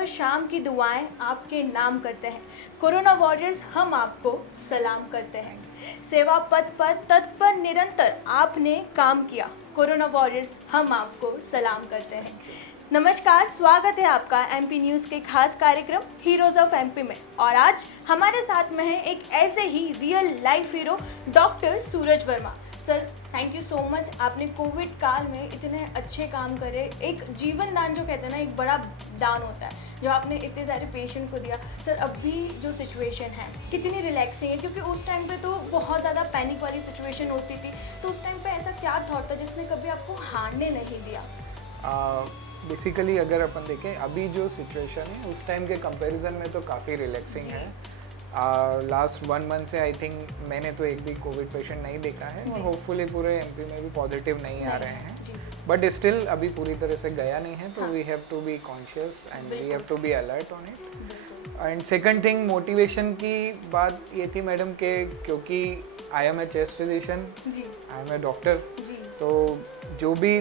सुबह शाम की दुआएं आपके नाम करते हैं। कोरोना वॉरियर्स हम आपको सलाम करते हैं। सेवा पथ पर तत्पर निरंतर आपने काम किया। कोरोना वॉरियर्स हम आपको सलाम करते हैं। नमस्कार, स्वागत है आपका एमपी न्यूज़ के खास कार्यक्रम हीरोज ऑफ एमपी में। और आज हमारे साथ में है एक ऐसे ही real life hero doctor Suraj Verma. Sir, thank you so much. आपने कोविड काल में इतने अच्छे काम करे। एक जीवन दान जो कहते हैं ना, एक बड़ा दान होता है जो आपने इतने सारे पेशेंट को दिया। सर, अभी जो सिचुएशन है कितनी रिलैक्सिंग है, क्योंकि उस टाइम पे तो बहुत ज़्यादा पैनिक वाली सिचुएशन होती थी। तो उस टाइम पे ऐसा क्या थॉट था जिसने कभी आपको हारने नहीं दिया? बेसिकली अगर अपन देखें अभी जो सिचुएशन है उस टाइम के कंपैरिजन में तो काफ़ी रिलैक्सिंग है। लास्ट 1 मंथ से आई थिंक मैंने तो एक भी कोविड पेशेंट नहीं देखा है और होपफुली पूरे एमपी में भी पॉजिटिव नहीं आ रहे हैं। बट स्टिल अभी पूरी तरह से गया नहीं है, तो we have to be conscious and we have to be alert on it. And second thing, motivation की बात ये थी मैडम के, क्योंकि I am a chest physician, I am a doctor, तो जो भी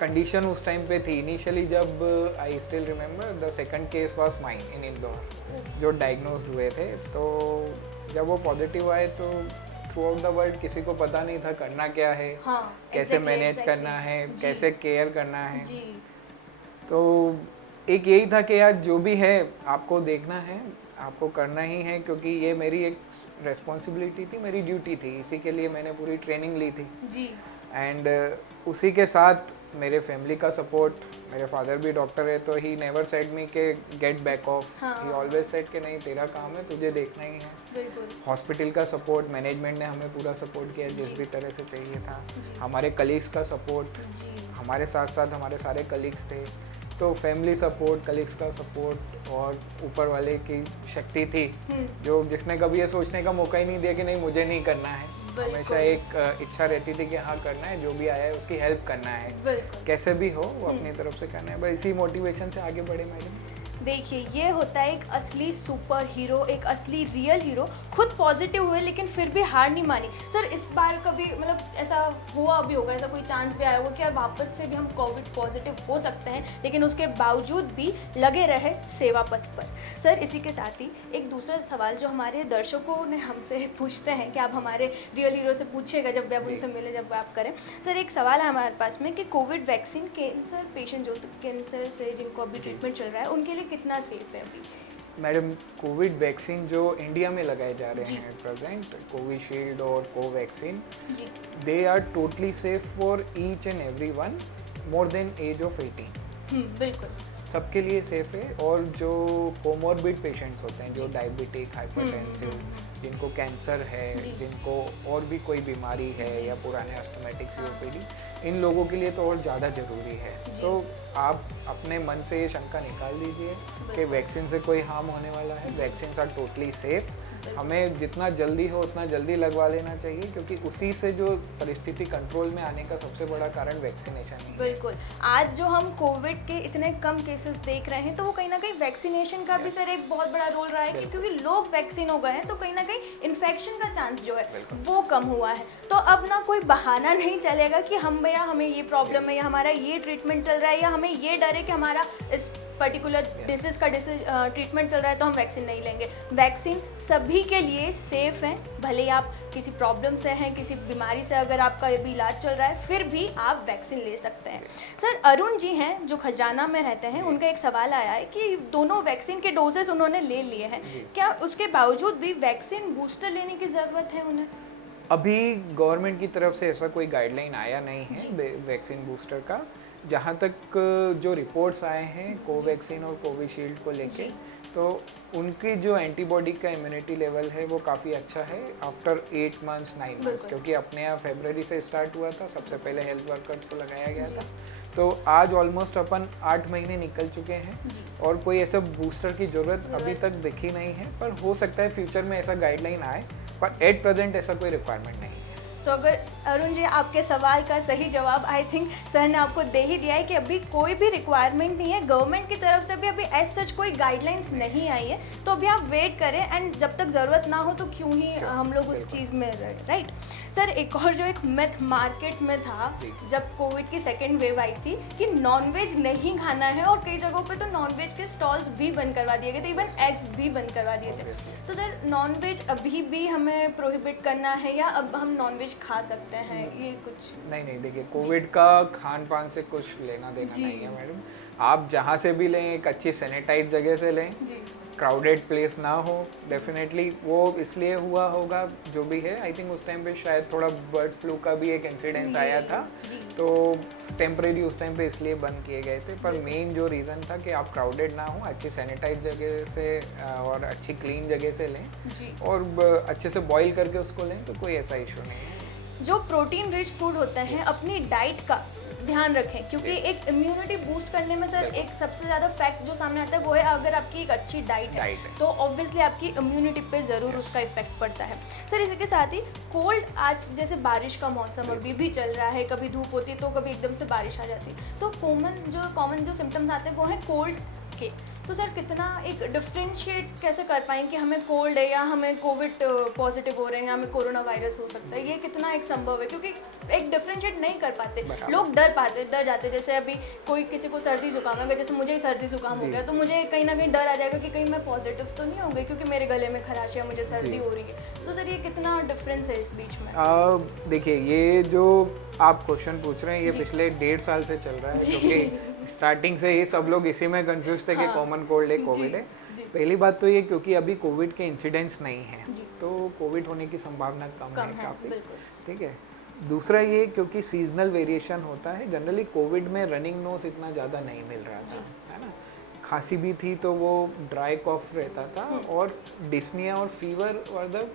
कंडीशन उस टाइम पे थी इनिशियली, जब I still remember the second case was mine in Indore जो डायग्नोज हुए थे। तो जब वो पॉजिटिव आए तो थ्रू आउट द वर्ल्ड किसी को पता नहीं था करना क्या है, कैसे मैनेज करना है, कैसे केयर करना है। तो एक यही था कि यार जो भी है आपको देखना है, आपको करना ही है, क्योंकि ये मेरी एक रिस्पॉन्सिबिलिटी थी, मेरी ड्यूटी थी। इसी के लिए मैंने पूरी ट्रेनिंग ली थी। एंड उसी के साथ मेरे फैमिली का सपोर्ट, मेरे फादर भी डॉक्टर है, तो ही नेवर सेड मी के get back of. He always said कि नहीं, तेरा काम है, तुझे देखना ही है। हॉस्पिटल का सपोर्ट, मैनेजमेंट ने हमें पूरा सपोर्ट किया जिस भी तरह से चाहिए था। हमारे कलीग्स का सपोर्ट, हमारे साथ साथ हमारे सारे कलीग्स थे। तो फैमिली सपोर्ट, कलीग्स का सपोर्ट और ऊपर वाले की शक्ति थी जो जिसने कभी ये सोचने का मौका ही नहीं दिया कि नहीं मुझे नहीं करना है। हमेशा एक इच्छा रहती थी कि हाँ करना है, जो भी आया है उसकी हेल्प करना है, कैसे भी हो वो अपनी तरफ से करना है। बस इसी मोटिवेशन से आगे बढ़े मैडम। देखिए, ये होता है एक असली सुपर हीरो, एक असली रियल हीरो। खुद पॉजिटिव हुए लेकिन फिर भी हार नहीं मानी। सर, इस बार कभी मतलब ऐसा हुआ भी होगा, ऐसा कोई चांस भी आया होगा कि यार वापस से भी हम कोविड पॉजिटिव हो सकते हैं, लेकिन उसके बावजूद भी लगे रहे सेवा पथ पर। सर, इसी के साथ ही एक दूसरा सवाल जो हमारे दर्शकों ने हमसे पूछते हैं कि आप हमारे रियल हीरो से पूछिएगा जब भी आप उनसे मिले, जब आप करें। सर, एक सवाल है हमारे पास में कि कोविड वैक्सीन कैंसर पेशेंट जो कैंसर से जिनको अभी ट्रीटमेंट चल रहा है उनके लिए कितना सेफ है अभी? मैडम, कोविड वैक्सीन जो इंडिया में लगाए जा रहे हैं एट प्रेजेंट, कोविशील्ड और Covaxin, they are totally safe for each and every one more than age of 18। बिल्कुल सबके लिए सेफ है। और जो कोमॉर्बिड पेशेंट्स होते हैं, जो डायबिटिक, हाइपरटेंसिव, जिनको कैंसर है, जिनको और भी कोई बीमारी है या पुराने अस्थमेटिक सीओपीडी, इन लोगों के लिए तो और ज़्यादा ज़रूरी है। तो आप अपने मन से ये शंका निकाल दीजिए कि वैक्सीन से कोई हार्म होने वाला है। Vaccine are totally safe. हमें जितना जल्दी हो उतना जल्दी लगवा लेना चाहिए, क्योंकि उसी से जो परिस्थिति कंट्रोल में आने का सबसे बड़ा कारण वैक्सीनेशन है। बिल्कुल। आज जो हम कोविड के इतने कम केसेस देख रहे हैं, तो वो कहीं ना कहीं वैक्सीनेशन का भी सर एक बहुत बड़ा रोल रहा है, क्योंकि लोग वैक्सीन हो गए हैं तो कहीं ना कहीं इन्फेक्शन का चांस जो है वो कम हुआ है। तो अब ना कोई बहाना नहीं चलेगा कि हम भैया हमें ये प्रॉब्लम है या हमारा ये ट्रीटमेंट चल रहा है या हमें ये डर है कि हमारा इस पर्टिकुलर डिसीज़ का ट्रीटमेंट चल रहा है तो हम वैक्सीन नहीं लेंगे। वैक्सीन सभी के लिए सेफ़ हैं, भले ही आप किसी प्रॉब्लम से हैं, किसी बीमारी से अगर आपका भी इलाज चल रहा है, फिर भी आप वैक्सीन ले सकते हैं। सर, अरुण जी हैं जो खजराना में रहते हैं, उनका एक सवाल आया है कि दोनों वैक्सीन के डोजेस उन्होंने ले लिए हैं, क्या उसके बावजूद भी वैक्सीन बूस्टर लेने की ज़रूरत है उन्हें? अभी गवर्नमेंट की तरफ से ऐसा कोई गाइडलाइन आया नहीं है वैक्सीन बूस्टर का। जहाँ तक जो रिपोर्ट्स आए हैं कोवैक्सीन और कोविशील्ड को लेके, तो उनकी जो एंटीबॉडी का इम्यूनिटी लेवल है वो काफ़ी अच्छा है आफ्टर 8 मंथ्स 9 मंथ्स, क्योंकि अपने यहाँ फरवरी से स्टार्ट हुआ था, सबसे पहले हेल्थ वर्कर्स को लगाया गया था। तो आज ऑलमोस्ट अपन 8 महीने निकल चुके हैं और कोई ऐसा बूस्टर की ज़रूरत अभी तक दिखी नहीं है, पर हो सकता है फ्यूचर में ऐसा गाइडलाइन आए, पर एट प्रेजेंट ऐसा कोई रिक्वायरमेंट नहीं है। तो अगर अरुण जी आपके सवाल का सही जवाब आई थिंक सर ने आपको दे ही दिया है कि अभी कोई भी रिक्वायरमेंट नहीं है, गवर्नमेंट की तरफ से भी अभी एज सच कोई गाइडलाइंस नहीं आई है, तो अभी आप वेट करें एंड जब तक ज़रूरत ना हो तो क्यों ही हम लोग उस चीज़ में रहे, राइट। सर एक और जो एक मिथ मार्केट में था जब कोविड की सेकेंड वेव आई थी कि नॉनवेज नहीं खाना है, और कई जगहों पे तो नॉनवेज के स्टॉल्स भी बंद करवा दिए गए थे, इवन एग्स भी बंद करवा दिए थे। तो सर नॉनवेज अभी भी हमें प्रोहिबिट करना है या अब हम नॉनवेज खा सकते हैं, ये कुछ? नहीं देखिए, कोविड का खान पान से कुछ लेना देना नहीं है मैडम। आप जहाँ से भी लें एक अच्छी सैनिटाइज जगह से लें, क्राउडेड प्लेस ना हो। डेफिनेटली वो इसलिए हुआ होगा जो भी है, आई थिंक उस टाइम पे शायद थोड़ा बर्ड फ्लू का भी एक इंसिडेंस आया था, तो टेम्परेरी उस टाइम पे इसलिए बंद किए गए थे। पर मेन जो रीज़न था कि आप क्राउडेड ना हो, अच्छी सैनिटाइज जगह से और अच्छी क्लीन जगह से लें और अच्छे से बॉईल करके उसको लें, तो कोई ऐसा इशू नहीं है। जो प्रोटीन रिच फूड होते हैं अपनी डाइट का ध्यान रखें, क्योंकि एक इम्यूनिटी बूस्ट करने में सर एक सबसे ज़्यादा फैक्ट जो सामने आता है वो है अगर आपकी एक अच्छी डाइट है तो ऑब्वियसली आपकी इम्यूनिटी पे ज़रूर उसका इफेक्ट पड़ता है। सर इसी के साथ ही कोल्ड, आज जैसे बारिश का मौसम अभी भी चल रहा है, कभी धूप होती है तो कभी एकदम से बारिश आ जाती है, तो कॉमन जो सिम्टम्स आते हैं वो हैं कोल्ड के। तो सर कितना एक डिफ्रेंशिएट कैसे कर पाएंगे कि हमें कोल्ड है या हमें कोविड पॉजिटिव हो रहे हैं या हमें कोरोना वायरस हो सकता है, ये कितना एक संभव है? क्योंकि एक डिफ्रेंशिएट नहीं कर पाते लोग, डर जाते। जैसे अभी कोई किसी को सर्दी जुकाम है, जैसे मुझे ही सर्दी जुकाम हो गया तो मुझे कहीं ना कहीं डर आ जाएगा कि कहीं मैं पॉजिटिव तो नहीं हो गई क्योंकि मेरे गले में खराश है, मुझे सर्दी हो रही है। तो सर ये कितना डिफरेंस है इस बीच में? देखिए, ये जो आप क्वेश्चन पूछ रहे हैं ये पिछले 1.5 साल से चल रहा है, क्योंकि स्टार्टिंग से ही सब लोग इसी में कंफ्यूज थे कि कॉमन कोल्ड है, कोविड है। पहली बात तो ये, क्योंकि अभी कोविड के इंसिडेंट्स नहीं हैं तो कोविड होने की संभावना कम है काफ़ी, ठीक है। दूसरा ये, क्योंकि सीजनल वेरिएशन होता है, जनरली कोविड में रनिंग नोज इतना ज़्यादा नहीं मिल रहा था, है ना। खांसी भी थी तो वो ड्राई कॉफ रहता था, और डिस्निया और fever were the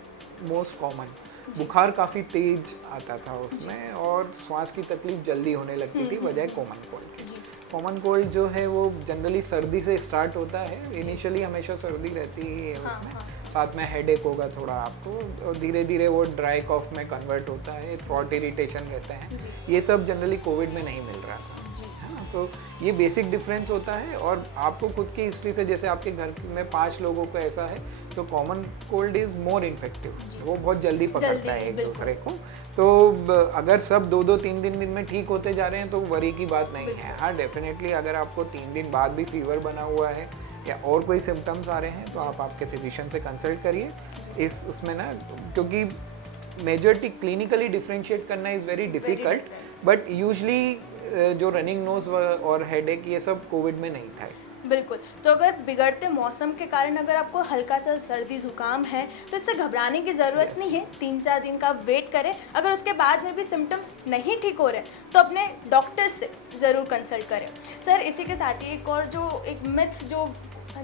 most common. बुखार काफ़ी तेज आता था उसमें, और श्वास की तकलीफ जल्दी होने लगती थी बजाय कॉमन कोल्ड के। कॉमन कोल्ड जो है वो जनरली सर्दी से स्टार्ट होता है, इनिशियली हमेशा सर्दी रहती ही है उसमें, साथ में हेडेक होगा थोड़ा आपको, और धीरे धीरे वो ड्राई कॉफ में कन्वर्ट होता है, थ्रोट इरिटेशन रहता है। ये सब जनरली कोविड में नहीं मिल रहा था, है ना। तो ये बेसिक डिफरेंस होता है। और आपको खुद की हिस्ट्री से, जैसे आपके घर में 5 लोगों को ऐसा है तो common cold is more infective, वो बहुत जल्दी पकड़ता है एक दूसरे को। तो अगर सब 2-3 दिन में ठीक होते जा रहे हैं तो वरी की बात नहीं है। हाँ, डेफिनेटली अगर आपको 3 दिन बाद भी फीवर बना हुआ है या और कोई सिम्टम्स आ रहे हैं तो आप आपके फिजिशियन से कंसल्ट करिए। उसमें ना, क्योंकि मेजॉरिटी क्लिनिकली डिफरेंशिएट करना is very difficult, but usually जो रनिंग नोज और हेडेक ये सब कोविड में नहीं था। बिल्कुल। तो अगर बिगड़ते मौसम के कारण अगर आपको हल्का सा सर्दी जुकाम है तो इससे घबराने की ज़रूरत नहीं है, 3-4 दिन का वेट करें। अगर उसके बाद में भी सिम्टम्स नहीं ठीक हो रहे तो अपने डॉक्टर से ज़रूर कंसल्ट करें। सर इसी के साथ ही एक और जो एक मिथ जो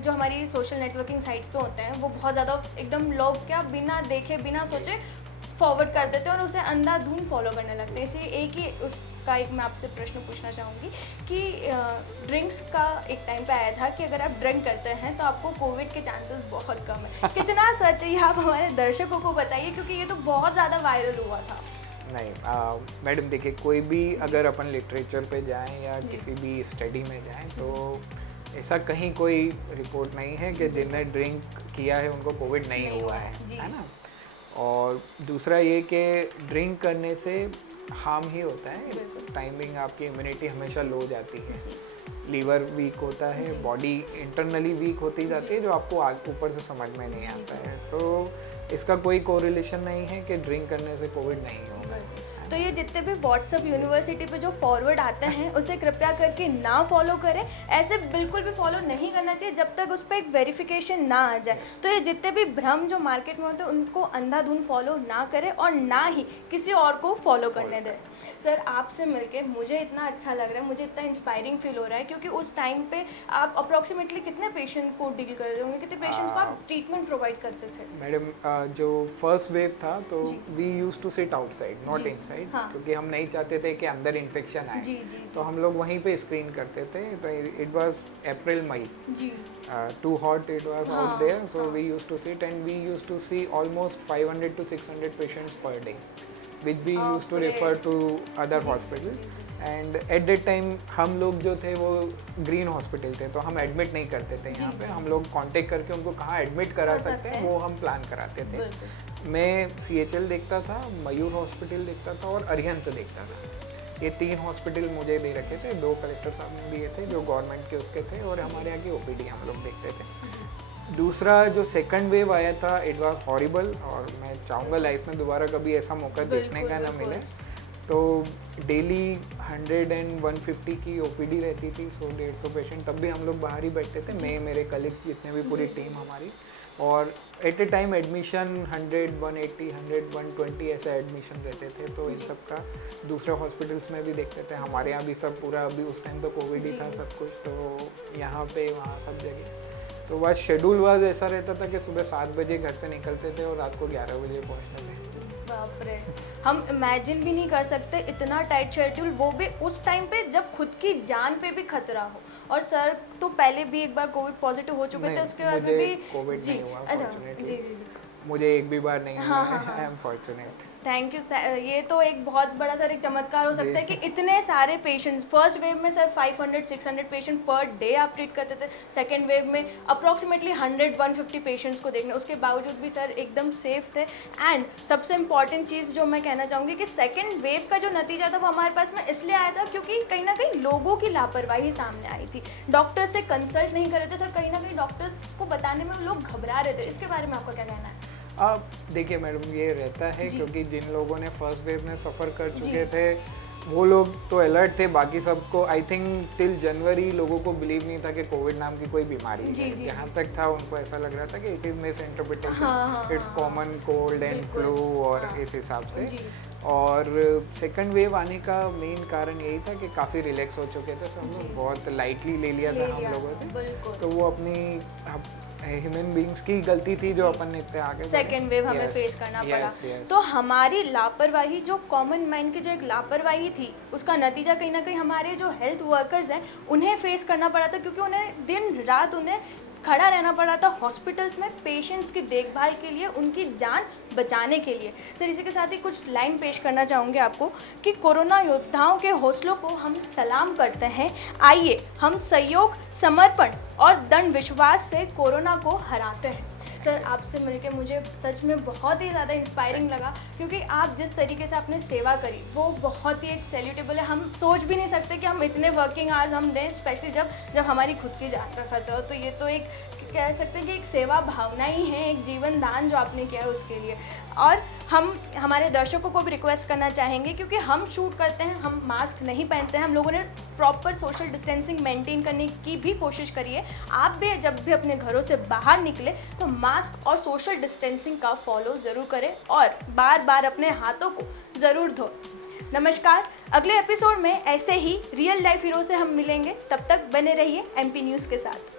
हमारी सोशल नेटवर्किंग साइट पे होते हैं वो बहुत ज़्यादा एकदम लोग क्या बिना देखे बिना सोचे फॉरवर्ड कर देते हैं और उसे अंधाधुंध फॉलो करने लगते हैं। इसलिए एक ही उसका एक मैं आपसे प्रश्न पूछना चाहूँगी कि ड्रिंक्स का एक टाइम पे आया था कि अगर आप ड्रिंक करते हैं तो आपको कोविड के चांसेस बहुत कम है। कितना सच है ये आप हमारे दर्शकों को बताइए, क्योंकि ये तो बहुत ज़्यादा वायरल हुआ था। नहीं मैडम, देखिए, कोई भी अगर अपन लिटरेचर पे जाएं या किसी भी स्टडी में जाएं तो ऐसा कहीं कोई रिपोर्ट नहीं है कि जिनने ड्रिंक किया है उनको कोविड नहीं हुआ है ना। और दूसरा ये कि ड्रिंक करने से हार्म ही होता है, टाइमिंग आपकी इम्यूनिटी हमेशा लो जाती है, लीवर वीक होता है, बॉडी इंटरनली वीक होती जाती है, जो आपको ऊपर से समझ में नहीं आता है। तो इसका कोई कोरिलेशन नहीं है कि ड्रिंक करने से कोविड नहीं होगा। तो ये जितने भी व्हाट्सएप यूनिवर्सिटी पे जो फॉरवर्ड आते हैं उसे कृपया करके ना फॉलो करें। ऐसे बिल्कुल भी फॉलो नहीं करना चाहिए जब तक उस पर एक वेरिफिकेशन ना आ जाए। तो ये जितने भी भ्रम जो मार्केट में होते हैं उनको अंधाधुंध फॉलो ना करें और ना ही किसी और को फॉलो करने दें। सर आपसे मिलके मुझे इतना अच्छा लग रहा है, मुझे इतना इंस्पायरिंग फील हो रहा है, क्योंकि उस टाइम पे आप अप्रॉक्सीमेटली कितने पेशेंट को डील कर रहे होंगे, कितने पेशेंट्स को आप ट्रीटमेंट प्रोवाइड करते थे? मैडम, जो फर्स्ट वेव था तो we used to sit outside, not inside, क्योंकि हम नहीं चाहते थे कि अंदर इन्फेक्शन आए। तो हम लोग वहीं पे स्क्रीन करते थे। तो it was April May, too hot it was out there, so we used to sit and we used to see almost 500 to 600 patients per day which we use to refer to other hospital, and at that time हम लोग जो थे वो green hospital थे, तो हम admit नहीं करते थे यहाँ पे, हम लोग कांटेक्ट करके उनको कहाँ एडमिट करा सकते हैं वो हम प्लान कराते थे। मैं CHL देखता था, मयूर हॉस्पिटल देखता था और अरिहंत देखता था। ये 3 हॉस्पिटल मुझे दे रखे थे, 2 कलेक्टर साहब ने दिए थे जो गवर्नमेंट के उसके थे, और हमारे यहाँ की OPD हम लोग देखते थे। दूसरा जो सेकंड वेव आया था, इट वाज हॉरिबल, और मैं चाहूँगा लाइफ में दोबारा कभी ऐसा मौका देखने का ना मिले। तो डेली 100 and 150 की OPD रहती थी, 100-150 पेशेंट, तब भी हम लोग बाहर ही बैठते थे, मैं, मेरे कलीग्स, जितने भी पूरी टीम हमारी, और एट ए टाइम एडमिशन 100, 180, 100, 120 ऐसे एडमिशन रहते थे। तो इन सब का दूसरे हॉस्पिटल्स में भी देखते थे, हमारे यहाँ भी सब पूरा, अभी उस टाइम तो कोविड ही था सब कुछ, तो यहाँ पे वहाँ सब जगह। तो बस शेड्यूल वाज ऐसा रहता था कि सुबह 7 बजे घर से निकलते थे और रात को 11 बजे पहुँचते थे। बाप रे, हम इमेजिन भी नहीं कर सकते इतना टाइट शेड्यूल, वो भी उस टाइम पे जब खुद की जान पे भी खतरा हो। और सर तो पहले भी एक बार कोविड पॉजिटिव हो चुके थे, उसके बाद में भी कोविड नहीं हुआ, अच्छा जी, मुझे एक भी बार नहीं हुआ है, I am fortunate. Thank you. ये तो एक बहुत बड़ा सर एक चमत्कार हो सकता है कि इतने सारे पेशेंट्स, फर्स्ट वेव में सर 500-600 पेशेंट पर डे आप ट्रीट करते थे, सेकेंड वेव में अप्रॉक्सीमेटली 100-150 पेशेंट्स को देखने, उसके बावजूद भी सर एकदम सेफ थे। एंड सबसे इम्पॉर्टेंट चीज़ जो मैं कहना चाहूँगी कि सेकेंड वेव का जो नतीजा था वो हमारे पास में इसलिए आया था क्योंकि कहीं ना कहीं लोगों की लापरवाही सामने आई थी। डॉक्टर से कंसल्ट नहीं कर रहे थे सर, कहीं ना कहीं डॉक्टर्स को बताने में लोग घबरा रहे थे। इसके बारे में आपका क्या कहना है? अब देखिए मैडम, ये रहता है क्योंकि जिन लोगों ने फर्स्ट वेव में सफ़र कर चुके थे वो लोग तो अलर्ट थे, बाकी सबको आई थिंक टिल जनवरी लोगों को बिलीव नहीं था कि कोविड नाम की कोई बीमारी है। जहाँ तक था उनको ऐसा लग रहा था कि it is miss interpretation, it's common cold and flu, और इस हिसाब से। और सेकंड वेव आने का मेन कारण यही था कि काफ़ी रिलैक्स हो चुके थे सब लोग, बहुत लाइटली ले लिया था हम लोगों से, तो वो अपनी ह्यूमन बीइंग्स की गलती थी जो अपन इतने आगे सेकेंड वेव हमें फेस करना पड़ा। तो हमारी लापरवाही, जो कॉमन मैन की जो एक लापरवाही थी, उसका नतीजा कहीं ना कहीं हमारे जो हेल्थ वर्कर्स हैं उन्हें फेस करना पड़ा था, क्योंकि उन्हें दिन रात उन्हें खड़ा रहना पड़ा था हॉस्पिटल्स में पेशेंट्स की देखभाल के लिए, उनकी जान बचाने के लिए। सर इसी के साथ ही कुछ लाइन पेश करना चाहूँगी आपको कि कोरोना योद्धाओं के हौसलों को हम सलाम करते हैं, आइए हम सहयोग, समर्पण और दृढ़ विश्वास से कोरोना को हराते हैं। सर आपसे मिलके मुझे सच में बहुत ही ज़्यादा इंस्पायरिंग लगा, क्योंकि आप जिस तरीके से आपने सेवा करी वो बहुत ही एक सैल्यूटेबल है। हम सोच भी नहीं सकते कि हम इतने वर्किंग आवर्स हम दें, स्पेशली जब हमारी खुद की जान का खतरा हो। तो ये तो एक कह सकते हैं कि एक सेवा भावना ही है, एक जीवन दान जो आपने किया है उसके लिए। और हम हमारे दर्शकों को भी रिक्वेस्ट करना चाहेंगे, क्योंकि हम शूट करते हैं, हम मास्क नहीं पहनते हैं, हम लोगों ने प्रॉपर सोशल डिस्टेंसिंग मेंटेन करने की भी कोशिश करी है। आप भी जब भी अपने घरों से बाहर निकले तो मास्क और सोशल डिस्टेंसिंग का फॉलो ज़रूर करें और बार बार अपने हाथों को ज़रूर धो। नमस्कार, अगले एपिसोड में ऐसे ही रियल लाइफ हीरो से हम मिलेंगे। तब तक बने रहिए MP न्यूज़ के साथ।